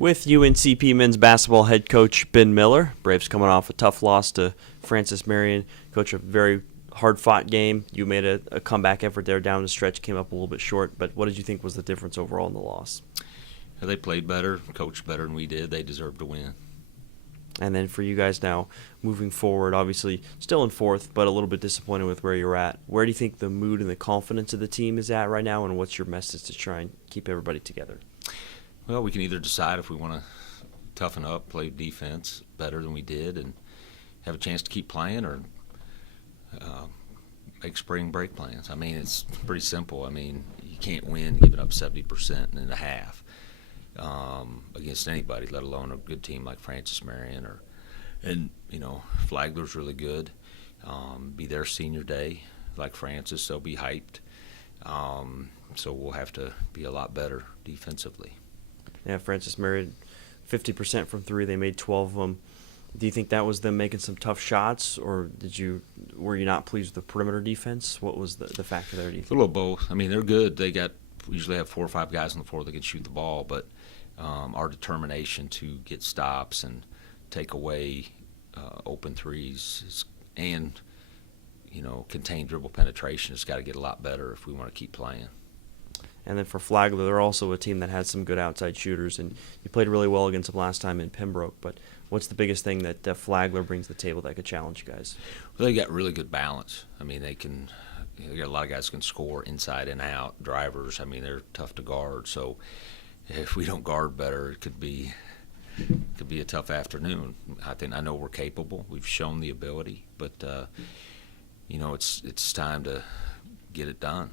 with UNCP men's basketball head coach Ben Miller. Braves coming off a tough loss to Francis Marion. Coach, a very hard-fought game. You made a comeback effort there down the stretch, came up a little bit short, but what did you think was the difference overall in the loss? They played better, coached better than we did. They deserved to win. And then for you guys now, moving forward, obviously still in fourth, but a little bit disappointed with where you're at. Where do you think the mood and the confidence of the team is at right now, and what's your message to try and keep everybody together? Well, we can either decide if we want to toughen up, play defense better than we did, and have a chance to keep playing, or make spring break plans. I mean, it's pretty simple. I mean, you can't win giving up 70% in a half against anybody, let alone a good team like Francis Marion and Flagler's really good. Be their senior day like Francis, they'll be hyped. So we'll have to be a lot better defensively. Yeah, Francis Marion, 50% from three. They made 12 of them. Do you think that was them making some tough shots, or were you not pleased with the perimeter defense? What was the factor there, do you think? A little of both. I mean, they're good. We usually have 4 or 5 guys on the floor that can shoot the ball, but our determination to get stops and take away open threes and contain dribble penetration has got to get a lot better if we want to keep playing. And then for Flagler, they're also a team that has some good outside shooters, and you played really well against them last time in Pembroke. But what's the biggest thing that Flagler brings to the table that could challenge you guys? Well, they got really good balance. I mean, they got a lot of guys who can score inside and out, drivers. I mean, they're tough to guard. So if we don't guard better, it could be a tough afternoon. I know we're capable. We've shown the ability, but it's time to get it done.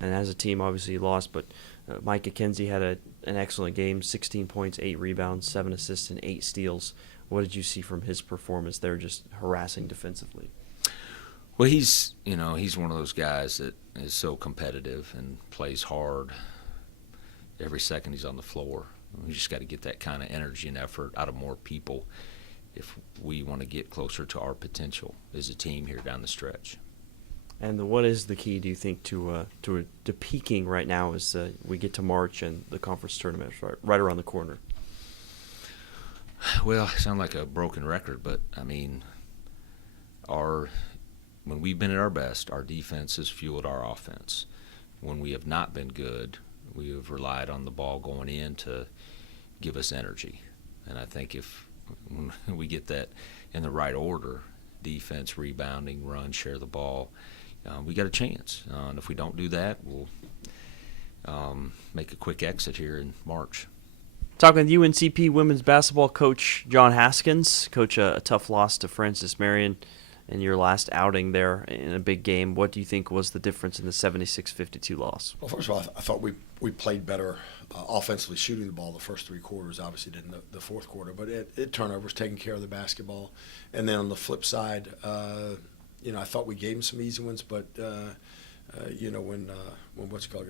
And as a team, obviously you lost, but Mike Akenzie had an excellent game, 16 points, 8 rebounds, 7 assists, and 8 steals. What did you see from his performance there, just harassing defensively? Well, he's one of those guys that is so competitive and plays hard every second he's on the floor. We just got to get that kind of energy and effort out of more people if we want to get closer to our potential as a team here down the stretch. And what is the key, do you think, to peaking right now as we get to March and the conference tournament is right around the corner? Well, I sound like a broken record, but, I mean, when we've been at our best, our defense has fueled our offense. When we have not been good, we have relied on the ball going in to give us energy. And I think if we get that in the right order, defense, rebounding, run, share the ball, we got a chance. And if we don't do that, we'll make a quick exit here in March. Talking with UNCP women's basketball coach John Haskins. Coach, a tough loss to Francis Marion in your last outing there in a big game. What do you think was the difference in the 76-52 loss? Well, first of all, I thought we played better offensively shooting the ball the first 3 quarters, obviously didn't the fourth quarter, but it turnovers, taking care of the basketball. And then on the flip side, I thought we gave them some easy ones, but when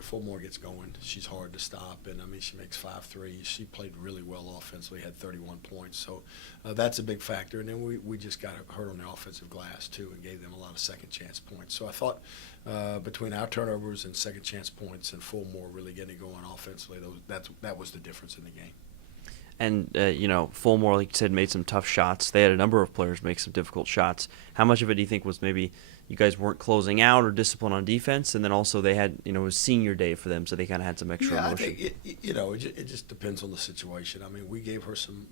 Fulmore gets going, she's hard to stop, and I mean she makes 5 threes. She played really well offensively, had 31 points, so that's a big factor. And then we just got hurt on the offensive glass too, and gave them a lot of second chance points. So I thought between our turnovers and second chance points and Fulmore really getting going offensively, that was the difference in the game. And, Fulmore, like you said, made some tough shots. They had a number of players make some difficult shots. How much of it do you think was maybe you guys weren't closing out or disciplined on defense? And then also they had, it was senior day for them, so they kind of had some extra emotion. I think, it just depends on the situation. I mean, we gave her some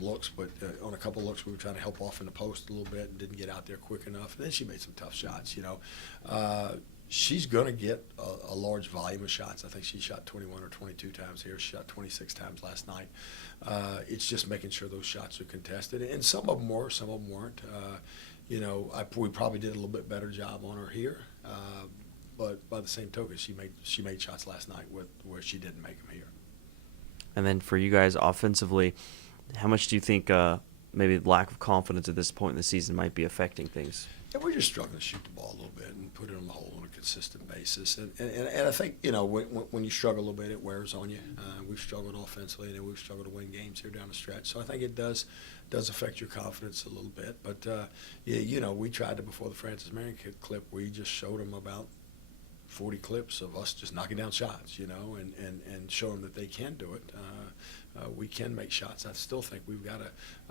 looks, but on a couple of looks we were trying to help off in the post a little bit and didn't get out there quick enough. And then she made some tough shots, She's going to get a large volume of shots. I think she shot 21 or 22 times here. She shot 26 times last night. It's just making sure those shots are contested. And some of them were, some of them weren't. We probably did a little bit better job on her here. But by the same token, she made shots last night where she didn't make them here. And then for you guys offensively, how much do you think maybe the lack of confidence at this point in the season might be affecting things? Yeah, we're just struggling to shoot the ball a little bit and put it on the hole on a consistent basis. And I think, when you struggle a little bit, it wears on you. We've struggled offensively, and we've struggled to win games here down the stretch. So I think it does affect your confidence a little bit. But, we tried to, before the Francis Marion clip, we just showed them about 40 clips of us just knocking down shots, and show them that they can do it. we can make shots. I still think we've got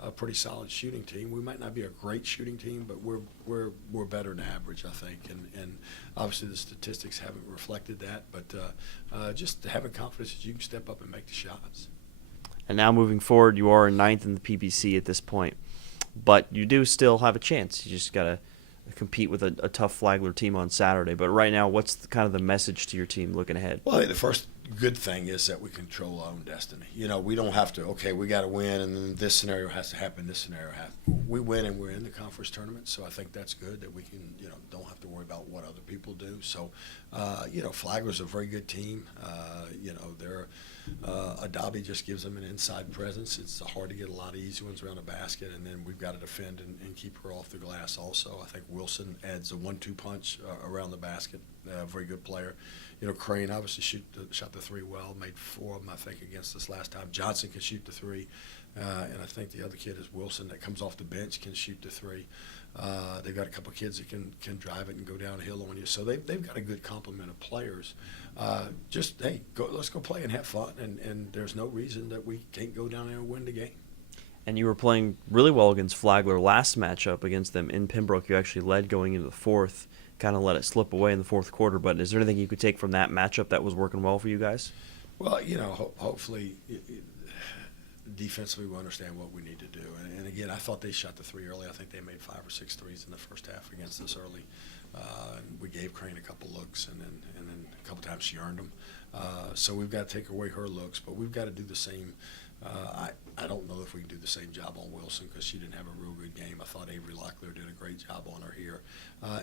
a pretty solid shooting team. We might not be a great shooting team, but we're better than average, I think. And obviously the statistics haven't reflected that. But just having confidence that you can step up and make the shots. And now moving forward, you are ninth in the PBC at this point, but you do still have a chance. You just got to compete with a tough Flagler team on Saturday. But right now, what's kind of the message to your team looking ahead? Well, I think the first good thing is that we control our own destiny. You know, we don't have to, okay, we got to win, and then this scenario has to happen, this scenario has to. We win, and we're in the conference tournament, so I think that's good that we can, don't have to worry about what other people do. So, Flagler's a very good team. They're Adabi just gives them an inside presence. It's hard to get a lot of easy ones around the basket, and then we've got to defend and keep her off the glass also. I think Wilson adds a 1-2 punch around the basket. Very good player. Crane obviously shot the three well, made 4 of them, I think, against us last time. Johnson can shoot the 3, and I think the other kid is Wilson that comes off the bench, can shoot the 3. They've got a couple of kids that can drive it and go downhill on you. So they've got a good complement of players. Let's go play and have fun, and there's no reason that we can't go down there and win the game. And you were playing really well against Flagler last matchup against them in Pembroke. You actually led going into the fourth, kind of let it slip away in the fourth quarter. But is there anything you could take from that matchup that was working well for you guys? Well, hopefully defensively we understand what we need to do. And again, I thought they shot the 3 early. I think they made 5 or 6 threes in the first half against us early. And we gave Crane a couple looks, and then a couple times she earned them. So we've got to take away her looks, but we've got to do the same. I don't know if we can do the same job on Wilson because she didn't have a real good game. I thought Avery Locklear did a great job on her here.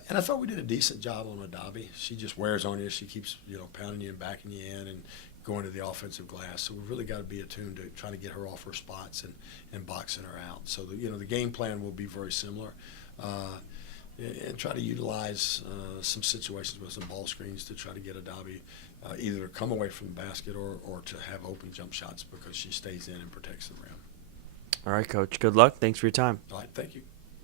And I thought we did a decent job on Adabi. She just wears on you. She keeps, pounding you and backing you in and going to the offensive glass. So we've really got to be attuned to trying to get her off her spots and boxing her out. So, the game plan will be very similar. And try to utilize some situations with some ball screens to try to get Adabi either to come away from the basket or to have open jump shots because she stays in and protects the rim. All right, Coach. Good luck. Thanks for your time. All right, thank you.